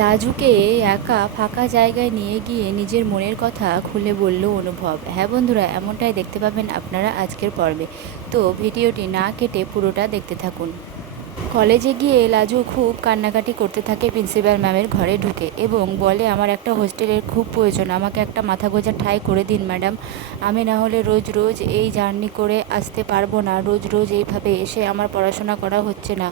লাজুকে একা ফাঁকা জায়গায় নিয়ে গিয়ে নিজের মনের কথা খুলে বলল অনুভব। হ্যাঁ বন্ধুরা, এমনটাই দেখতে পাবেন আপনারা আজকের পর্বে। তো ভিডিওটি না কেটে পুরোটা দেখতে থাকুন। কলেজে গিয়ে লাজু খুব কান্নাকাটি করতে থাকে প্রিন্সিপাল ম্যামের ঘরে ঢুকে এবং বলে, আমার একটা হোস্টেলের খুব প্রয়োজন, আমাকে একটা মাথা গোঁজা ঠাঁই করে দিন ম্যাডাম। আমি না হলে রোজ রোজ এই জার্নি করে আসতে পারবো না। রোজ রোজ এইভাবে এসে আমার পড়াশোনা করা হচ্ছে না।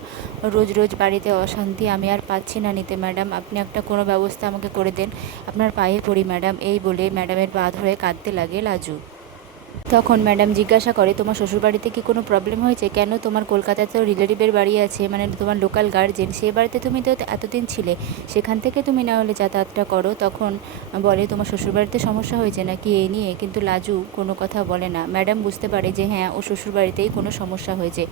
রোজ রোজ বাড়িতে অশান্তি আমি আর পাচ্ছি না নিতে ম্যাডাম। আপনি একটা কোনো ব্যবস্থা আমাকে করে দেন, আপনার পায়ে পড়ি ম্যাডাম। এই বলে ম্যাডামের পা ধরে কাঁদতে লাগে লাজু। তখন ম্যাডাম জিজ্ঞাসা করে, তোমার শ্বশুরবাড়িতে কি কোনো প্রবলেম হয়েছে? কেন? তোমার কলকাতায় তো রিলেটিভের বাড়ি আছে, মানে তোমার লোকাল গার্জেন, সে বাড়িতে তুমি তো এতদিন ছিলে, সেখান থেকে তুমি না হলে যাতায়াতটা করো। তখন বলে, তোমার শ্বশুরবাড়িতে সমস্যা হয়েছে নাকি এই নিয়ে? কিন্তু লাজু কোনো কথা বলে না। ম্যাডাম বুঝতে পারে যে হ্যাঁ, ও শ্বশুরবাড়িতেই কোনো সমস্যা হয়েছে।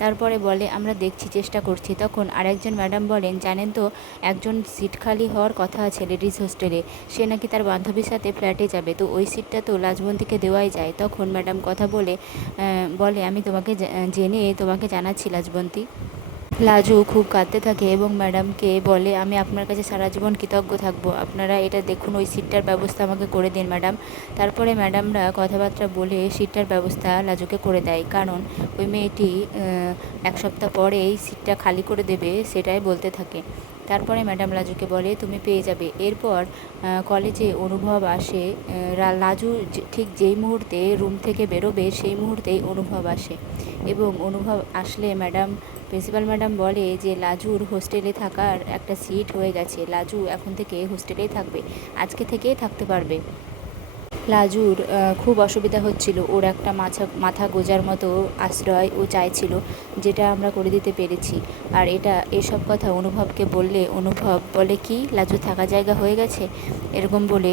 তারপরে বলে, আমরা দেখছি, চেষ্টা করছি। তখন আরেকজন ম্যাডাম বলেন, জানেন তো, একজন সিট খালি হওয়ার কথা আছে লেডিস হোস্টেলে, সে নাকি তার বান্ধবীর সাথে ফ্ল্যাটে যাবে, তো ওই সিটটা তো লাজবন্তীকে দেওয়াই যায়। তখন ম্যাডাম কথা বলে, আমি তোমাকে জেনে তোমাকে জানাচ্ছি লাজবন্তী। লাজু খুব কাঁদতে থাকে এবং ম্যাডামকে বলে, আমি আপনার কাছে সারা জীবন কৃতজ্ঞ থাকবো, আপনারা এটা দেখুন, ওই সিটটার ব্যবস্থা আমাকে করে দিন ম্যাডাম। তারপরে ম্যাডামরা কথাবার্তা বলে সিটটার ব্যবস্থা লাজুকে করে দেয়, কারণ ওই মেয়েটি এক সপ্তাহ পরেই সিটটা খালি করে দেবে, সেটাই বলতে থাকে। তারপরে ম্যাডাম লাজুকে বলে, তুমি পেয়ে যাবে। এরপর কলেজে অনুভব আসে। লাজু ঠিক যেই মুহূর্তে রুম থেকে বেরোবে সেই মুহূর্তেই অনুভব আসে এবং অনুভব আসলে প্রিন্সিপাল ম্যাডাম বলে যে লাজুর হোস্টেলে থাকার একটা সিট হয়ে গেছে, লাজু এখন থেকে হোস্টেলেই থাকবে, আজকে থেকেই থাকতে পারবে। লাজুর খুব অসুবিধা হচ্ছিল, ওর একটা মাথা গোজার মতো আশ্রয় ও চাইছিল, যেটা আমরা করে দিতে পেরেছি। আর এসব কথা অনুভবকে বললে অনুভব বলে, কি লাজু থাকা জায়গা হয়ে গেছে? এরকম বলে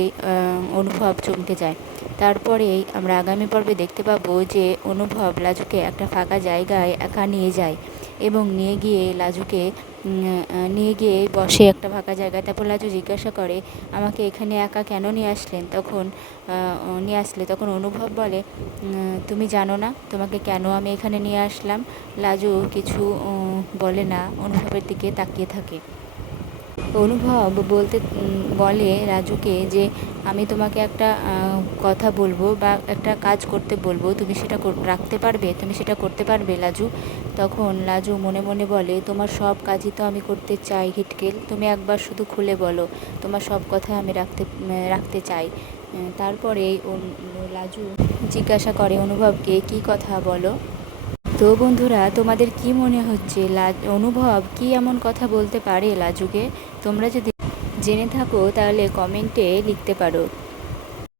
অনুভব চমকে যায়। তারপরে আমরা আগামী পর্বে দেখতে পাবো যে অনুভব লাজুকে একটা ফাঁকা জায়গায় একা নিয়ে যায় এবং নিয়ে গিয়ে বসে একটা ফাঁকা জায়গায়। তারপর লাজু জিজ্ঞাসা করে, আমাকে এখানে একা কেন নিয়ে আসলে? তখন অনুভব বলে, তুমি জানো না তোমাকে কেন আমি এখানে নিয়ে আসলাম? লাজু কিছু বলে না, অনুভবের দিকে তাকিয়ে থাকে। অনুভব বলে রাজুকে যে, আমি তোমাকে একটা কথা বলবো বা একটা কাজ করতে বলবো, তুমি সেটা রাখতে পারবে? তুমি সেটা করতে পারবে লাজু? তখন লাজু মনে মনে বলে, তোমার সব কাজই তো আমি করতে চাই হিটকেল, তুমি একবার শুধু খুলে বলো, তোমার সব কথা আমি রাখতে চাই। তারপরে লাজু জিজ্ঞাসা করে অনুভবকে, কি কথা বলো? তো বন্ধুরা, তোমাদের কি মনে হচ্ছে, অনুভব কি এমন কথা বলতে পারে লাজুকে? তোমরা যদি জেনে থাকো তাহলে কমেন্টে লিখতে পারো।